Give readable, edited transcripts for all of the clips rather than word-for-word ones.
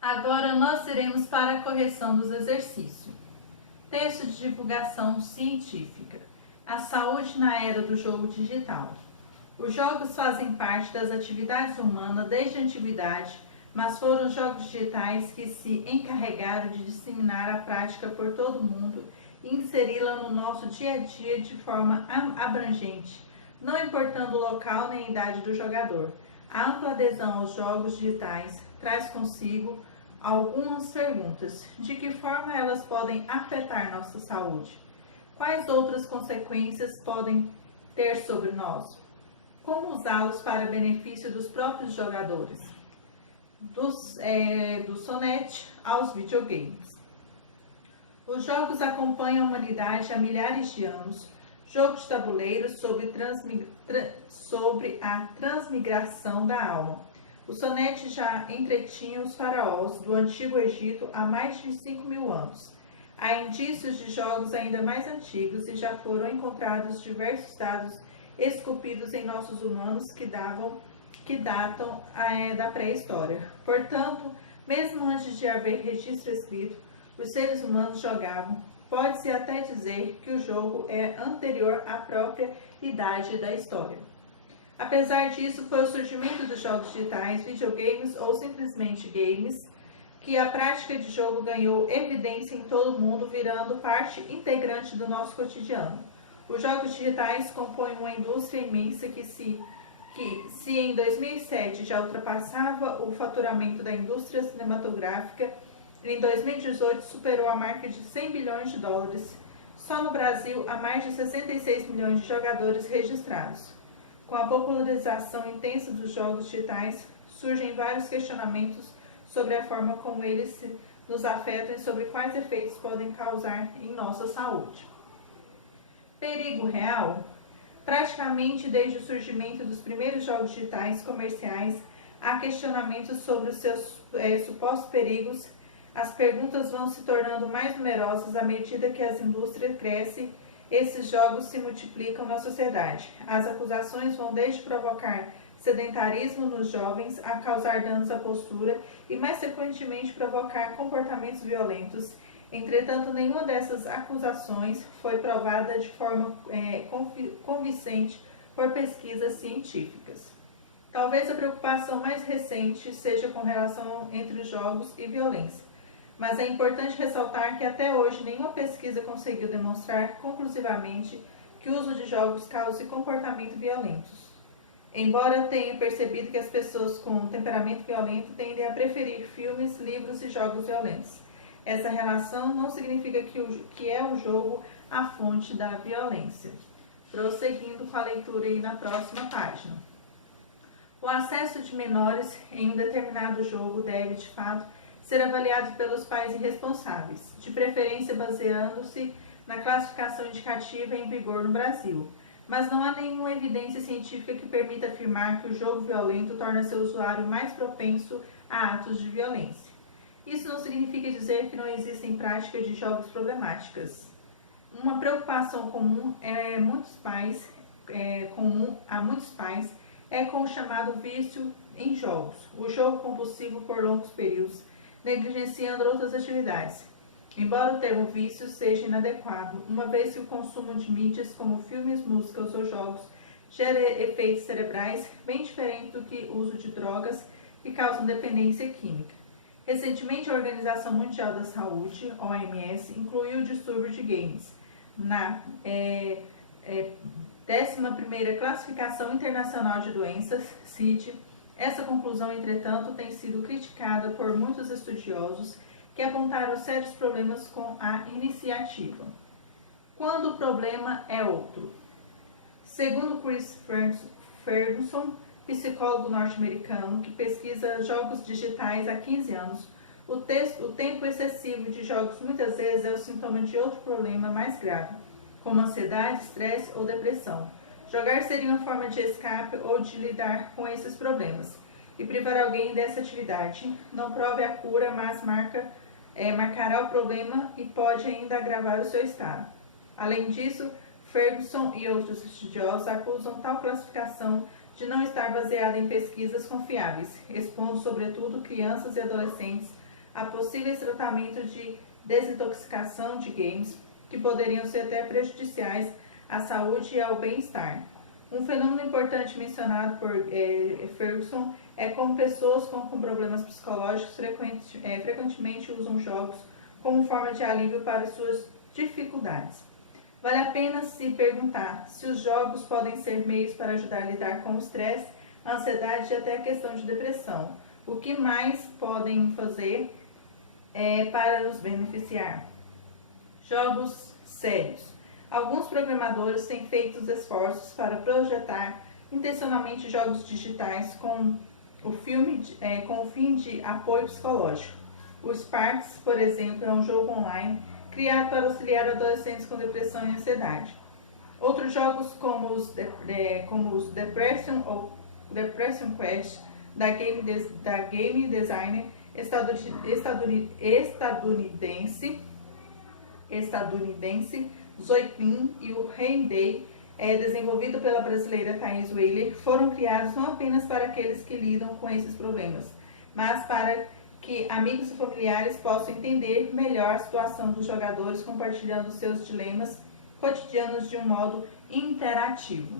Agora nós iremos para a correção dos exercícios. Texto de divulgação científica. A saúde na era do jogo digital. Os jogos fazem parte das atividades humanas desde a antiguidade, mas foram os jogos digitais que se encarregaram de disseminar a prática por todo o mundo e inseri-la no nosso dia a dia de forma abrangente, não importando o local nem a idade do jogador. A ampla adesão aos jogos digitais traz consigo algumas perguntas. De que forma elas podem afetar nossa saúde? Quais outras consequências podem ter sobre nós? Como usá-los para benefício dos próprios jogadores? Do sonete aos videogames. Os jogos acompanham a humanidade há milhares de anos. Jogo de tabuleiro sobre a transmigração da alma. O sonete já entretinha os faraós do Antigo Egito há mais de 5.000 anos. Há indícios de jogos ainda mais antigos e já foram encontrados diversos dados esculpidos em nossos humanos que datam da pré-história. Portanto, mesmo antes de haver registro escrito, os seres humanos jogavam. Pode-se até dizer que o jogo é anterior à própria idade da história. Apesar disso, foi o surgimento dos jogos digitais, videogames ou simplesmente games, que a prática de jogo ganhou evidência em todo o mundo, virando parte integrante do nosso cotidiano. Os jogos digitais compõem uma indústria imensa que se em 2007 já ultrapassava o faturamento da indústria cinematográfica, em 2018 superou a marca de 100 bilhões de dólares. Só no Brasil há mais de 66 milhões de jogadores registrados. Com a popularização intensa dos jogos digitais, surgem vários questionamentos sobre a forma como eles nos afetam e sobre quais efeitos podem causar em nossa saúde. Perigo real? Praticamente desde o surgimento dos primeiros jogos digitais comerciais, há questionamentos sobre os seus supostos perigos. As perguntas vão se tornando mais numerosas à medida que as indústrias crescem. Esses jogos se multiplicam na sociedade. As acusações vão desde provocar sedentarismo nos jovens a causar danos à postura e, mais frequentemente, provocar comportamentos violentos. Entretanto, nenhuma dessas acusações foi provada de forma convincente por pesquisas científicas. Talvez a preocupação mais recente seja com relação entre os jogos e violência. Mas é importante ressaltar que até hoje nenhuma pesquisa conseguiu demonstrar conclusivamente que o uso de jogos cause comportamentos violentos. Embora tenha percebido que as pessoas com temperamento violento tendem a preferir filmes, livros e jogos violentos. Essa relação não significa que é o jogo a fonte da violência. Prosseguindo com a leitura aí na próxima página. O acesso de menores em um determinado jogo deve, de fato, ser avaliado pelos pais irresponsáveis, de preferência baseando-se na classificação indicativa em vigor no Brasil. Mas não há nenhuma evidência científica que permita afirmar que o jogo violento torna seu usuário mais propenso a atos de violência. Isso não significa dizer que não existem práticas de jogos problemáticas. Uma preocupação comum a muitos pais é com o chamado vício em jogos, o jogo compulsivo por longos períodos, negligenciando outras atividades. Embora o termo vício seja inadequado, uma vez que o consumo de mídias como filmes, músicas ou jogos gera efeitos cerebrais bem diferentes do que o uso de drogas que causam dependência química. Recentemente, a Organização Mundial da Saúde, OMS, incluiu o distúrbio de games na 11ª Classificação Internacional de Doenças, CID. Essa conclusão, entretanto, tem sido criticada por muitos estudiosos que apontaram sérios problemas com a iniciativa. Quando o problema é outro. Segundo Chris Ferguson, psicólogo norte-americano que pesquisa jogos digitais há 15 anos, o tempo excessivo de jogos muitas vezes é o sintoma de outro problema mais grave, como ansiedade, estresse ou depressão. Jogar seria uma forma de escape ou de lidar com esses problemas. E privar alguém dessa atividade não prove a cura, mas marcará o problema e pode ainda agravar o seu estado. Além disso, Ferguson e outros estudiosos acusam tal classificação de não estar baseada em pesquisas confiáveis, expondo sobretudo crianças e adolescentes a possíveis tratamentos de desintoxicação de games, que poderiam ser até prejudiciais à saúde e ao bem-estar. Um fenômeno importante mencionado por Ferguson é como pessoas com problemas psicológicos frequentemente usam jogos como forma de alívio para suas dificuldades. Vale a pena se perguntar se os jogos podem ser meios para ajudar a lidar com o estresse, a ansiedade e até a questão de depressão. O que mais podem fazer para nos beneficiar? Jogos sérios. Alguns programadores têm feito esforços para projetar intencionalmente jogos digitais com o fim de apoio psicológico. O Sparks, por exemplo, é um jogo online criado para auxiliar adolescentes com depressão e ansiedade. Outros jogos como os Depression Quest, da game designer estadunidense Zoe Quinn e o Rain Day, desenvolvido pela brasileira Thaís Weiler, foram criados não apenas para aqueles que lidam com esses problemas, mas para que amigos e familiares possam entender melhor a situação dos jogadores, compartilhando seus dilemas cotidianos de um modo interativo.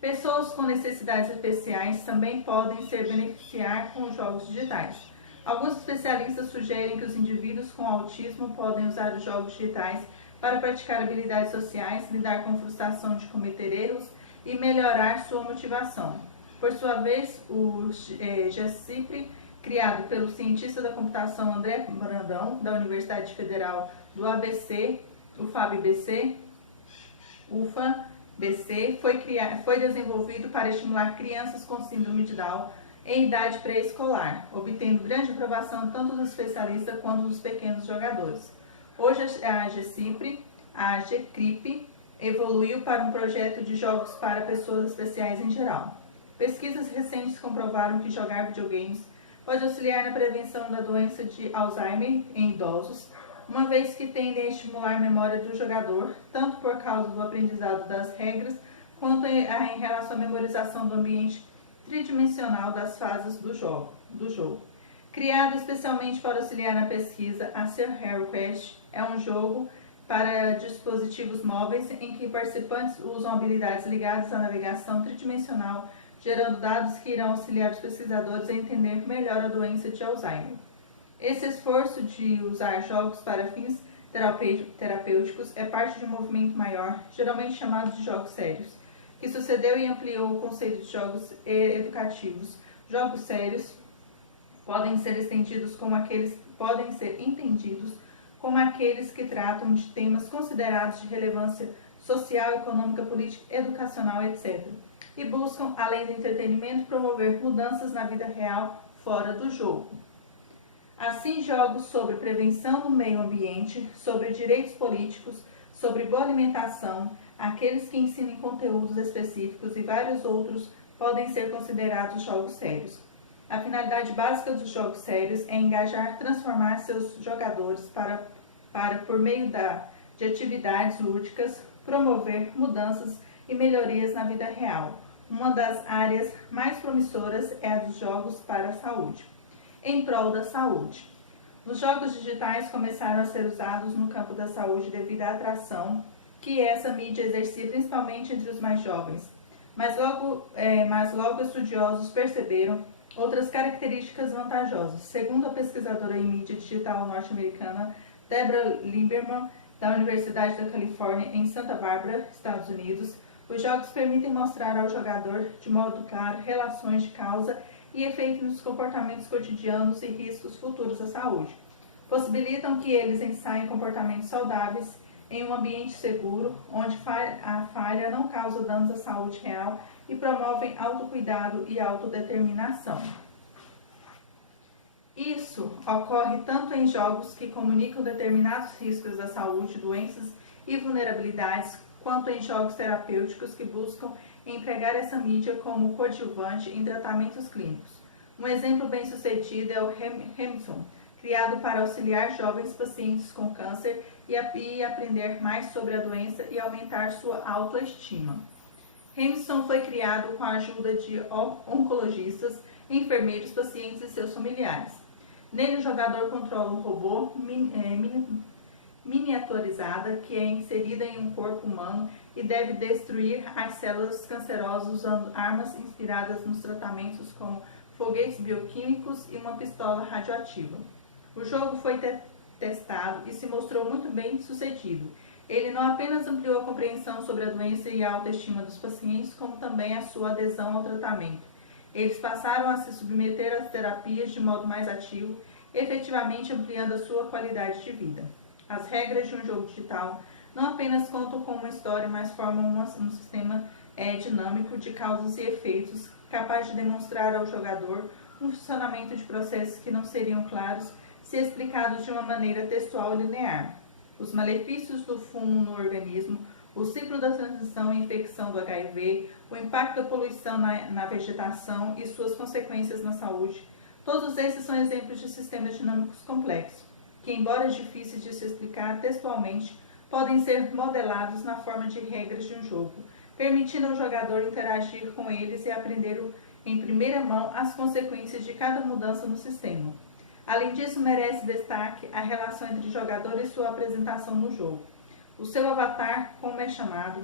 Pessoas com necessidades especiais também podem se beneficiar com os jogos digitais. Alguns especialistas sugerem que os indivíduos com autismo podem usar os jogos digitais para praticar habilidades sociais, lidar com frustração de cometer erros e melhorar sua motivação. Por sua vez, o GCIPRE, criado pelo cientista da computação André Brandão, da Universidade Federal do ABC, UFAB-BC, foi desenvolvido para estimular crianças com síndrome de Down em idade pré-escolar, obtendo grande aprovação tanto dos especialistas quanto dos pequenos jogadores. Hoje a GCRIP evoluiu para um projeto de jogos para pessoas especiais em geral. Pesquisas recentes comprovaram que jogar videogames pode auxiliar na prevenção da doença de Alzheimer em idosos, uma vez que tendem a estimular a memória do jogador, tanto por causa do aprendizado das regras, quanto em relação à memorização do ambiente tridimensional das fases do jogo. Criado especialmente para auxiliar na pesquisa, a Sir Harry Quest é um jogo para dispositivos móveis em que participantes usam habilidades ligadas à navegação tridimensional, gerando dados que irão auxiliar os pesquisadores a entender melhor a doença de Alzheimer. Esse esforço de usar jogos para fins terapêuticos é parte de um movimento maior, geralmente chamado de jogos sérios, que sucedeu e ampliou o conceito de jogos educativos. Jogos sérios podem ser entendidos como aqueles que tratam de temas considerados de relevância social, econômica, política, educacional, etc. E buscam, além do entretenimento, promover mudanças na vida real fora do jogo. Assim, jogos sobre prevenção do meio ambiente, sobre direitos políticos, sobre boa alimentação, aqueles que ensinem conteúdos específicos e vários outros podem ser considerados jogos sérios. A finalidade básica dos jogos sérios é engajar, transformar seus jogadores para por meio de atividades lúdicas, promover mudanças e melhorias na vida real. Uma das áreas mais promissoras é a dos jogos para a saúde. Em prol da saúde. Os jogos digitais começaram a ser usados no campo da saúde devido à atração que essa mídia exercia principalmente entre os mais jovens. Mas logo estudiosos perceberam outras características vantajosas. Segundo a pesquisadora em mídia digital norte-americana Deborah Lieberman, da Universidade da Califórnia em Santa Bárbara, Estados Unidos, os jogos permitem mostrar ao jogador, de modo claro, relações de causa e efeito nos comportamentos cotidianos e riscos futuros à saúde. Possibilitam que eles ensaiem comportamentos saudáveis em um ambiente seguro, onde a falha não causa danos à saúde real e promovem autocuidado e autodeterminação. Isso ocorre tanto em jogos que comunicam determinados riscos da saúde, doenças e vulnerabilidades, quanto em jogos terapêuticos que buscam empregar essa mídia como coadjuvante em tratamentos clínicos. Um exemplo bem sucedido é o Hamilton, criado para auxiliar jovens pacientes com câncer e aprender mais sobre a doença e aumentar sua autoestima. Hamilton foi criado com a ajuda de oncologistas, enfermeiros, pacientes e seus familiares. Nele, o jogador controla um robô miniaturizada que é inserida em um corpo humano e deve destruir as células cancerosas usando armas inspiradas nos tratamentos como foguetes bioquímicos e uma pistola radioativa. O jogo foi testado e se mostrou muito bem sucedido. Ele não apenas ampliou a compreensão sobre a doença e a autoestima dos pacientes, como também a sua adesão ao tratamento. Eles passaram a se submeter às terapias de modo mais ativo, efetivamente ampliando a sua qualidade de vida. As regras de um jogo digital não apenas contam com uma história, mas formam um sistema dinâmico de causas e efeitos, capaz de demonstrar ao jogador um funcionamento de processos que não seriam claros se explicados de uma maneira textual e linear. Os malefícios do fumo no organismo, o ciclo da transição e infecção do HIV, o impacto da poluição na vegetação e suas consequências na saúde, todos esses são exemplos de sistemas dinâmicos complexos, que, embora difíceis de se explicar textualmente, podem ser modelados na forma de regras de um jogo, permitindo ao jogador interagir com eles e aprender em primeira mão as consequências de cada mudança no sistema. Além disso, merece destaque a relação entre o jogador e sua apresentação no jogo. O seu avatar, como é chamado,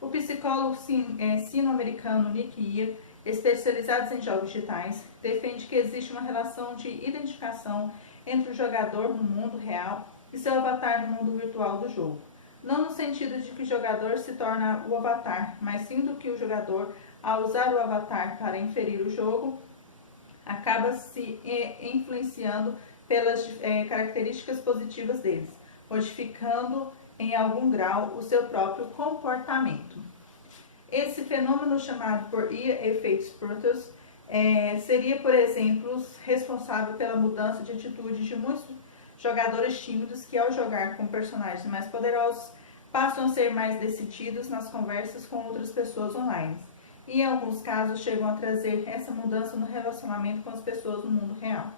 o psicólogo sino-americano Nick Ia, especializado em jogos digitais, defende que existe uma relação de identificação entre o jogador no mundo real e seu avatar no mundo virtual do jogo. Não no sentido de que o jogador se torna o avatar, mas sim do que o jogador, ao usar o avatar para inferir o jogo, acaba se influenciando pelas características positivas deles, modificando em algum grau o seu próprio comportamento. Esse fenômeno, chamado por Ia efeitos Proteus, seria, por exemplo, responsável pela mudança de atitude de muitos jogadores tímidos que, ao jogar com personagens mais poderosos, passam a ser mais decididos nas conversas com outras pessoas online. E, em alguns casos, chegam a trazer essa mudança no relacionamento com as pessoas no mundo real.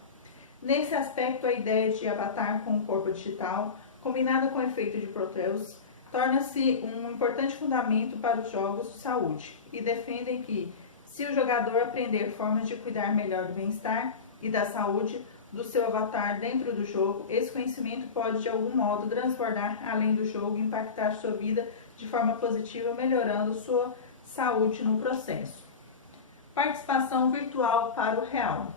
Nesse aspecto, a ideia de avatar com o corpo digital, combinada com o efeito de Proteus, torna-se um importante fundamento para os jogos de saúde e defendem que, se o jogador aprender formas de cuidar melhor do bem-estar e da saúde do seu avatar dentro do jogo, esse conhecimento pode de algum modo transbordar além do jogo e impactar sua vida de forma positiva, melhorando sua saúde no processo. Participação virtual para o real.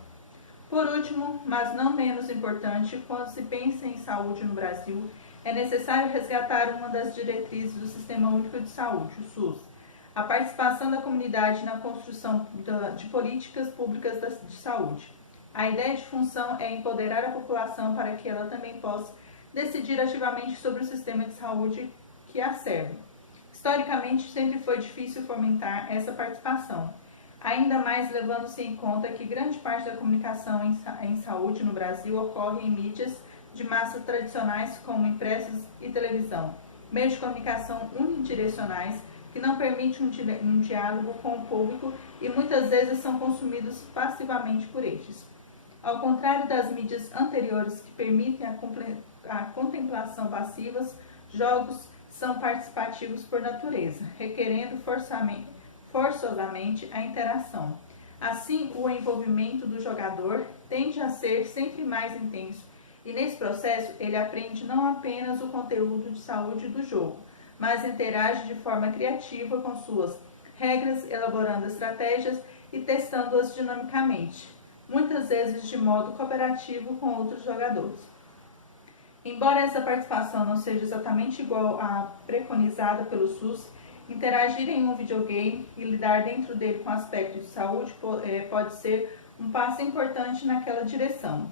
Por último, mas não menos importante, quando se pensa em saúde no Brasil, é necessário resgatar uma das diretrizes do Sistema Único de Saúde, o SUS, a participação da comunidade na construção de políticas públicas de saúde. A ideia de função é empoderar a população para que ela também possa decidir ativamente sobre o sistema de saúde que a serve. Historicamente, sempre foi difícil fomentar essa participação, ainda mais levando-se em conta que grande parte da comunicação em saúde no Brasil ocorre em mídias de massa tradicionais como impressos e televisão, meios de comunicação unidirecionais que não permitem um diálogo com o público e muitas vezes são consumidos passivamente por estes. Ao contrário das mídias anteriores que permitem a contemplação passivas, jogos são participativos por natureza, requerendo forçosamente a interação. Assim, o envolvimento do jogador tende a ser sempre mais intenso e, nesse processo, ele aprende não apenas o conteúdo de saúde do jogo, mas interage de forma criativa com suas regras, elaborando estratégias e testando-as dinamicamente, muitas vezes de modo cooperativo com outros jogadores. Embora essa participação não seja exatamente igual à preconizada pelo SUS, interagir em um videogame e lidar dentro dele com aspectos de saúde pode ser um passo importante naquela direção.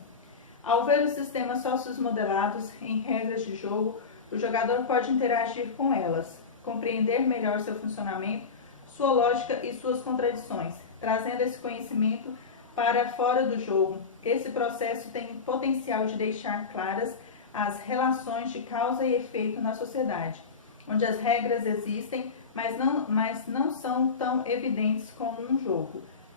Ao ver os sistemas sócios modelados em regras de jogo, o jogador pode interagir com elas, compreender melhor seu funcionamento, sua lógica e suas contradições, trazendo esse conhecimento para fora do jogo. Esse processo tem potencial de deixar claras as relações de causa e efeito na sociedade, onde as regras existem, mas não são tão evidentes como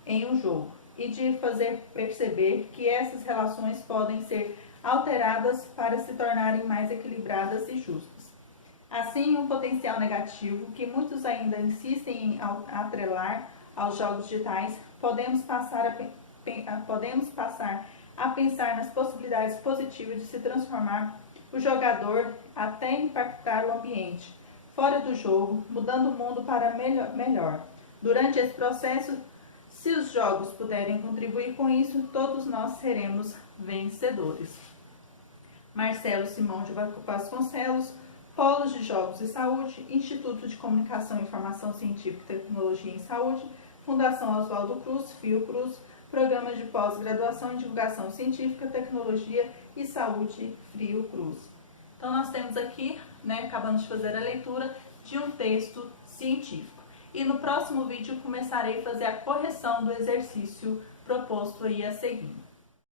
em um jogo, e de fazer perceber que essas relações podem ser alteradas para se tornarem mais equilibradas e justas. Assim, um potencial negativo que muitos ainda insistem em atrelar aos jogos digitais, podemos passar a pensar nas possibilidades positivas de se transformar o jogador até impactar o ambiente, fora do jogo, mudando o mundo para melhor. Durante esse processo, se os jogos puderem contribuir com isso, todos nós seremos vencedores. Marcelo Simão de Vasconcelos, Polos de Jogos e Saúde, Instituto de Comunicação, Informação Científica e Tecnologia em Saúde, Fundação Oswaldo Cruz, Fiocruz, Programa de Pós-Graduação em Divulgação Científica, Tecnologia e Saúde, Fiocruz. Então nós temos aqui, acabamos de fazer a leitura de um texto científico. E no próximo vídeo começarei a fazer a correção do exercício proposto aí a seguir.